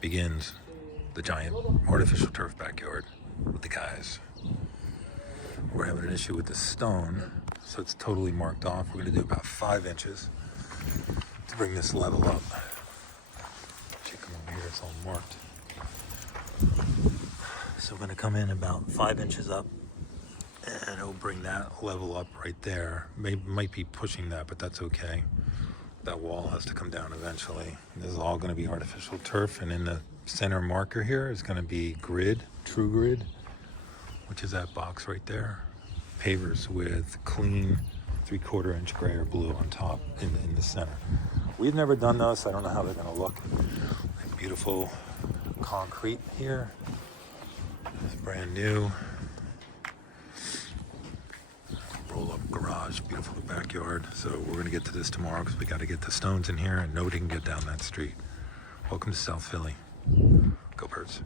begins the giant artificial turf backyard with the guys. We're having an issue with the stone, so it's totally marked off. We're gonna do about 5 inches to bring this level up. Check over here, it's all marked. So we're gonna come in about 5 inches up, and it'll bring that level up right there. Might be pushing that, but that's okay. That wall has to come down eventually. This is all gonna be artificial turf, and in the center marker here is gonna be grid, true grid, which is that box right there. Pavers with clean 3/4 inch gray or blue on top in the center. We've never done those, so I don't know how they're gonna look. Like beautiful concrete here. It's brand new. Roll up garage, beautiful backyard. So we're gonna get to this tomorrow because we gotta get the stones in here and nobody can get down that street. Welcome to South Philly. Go Birds.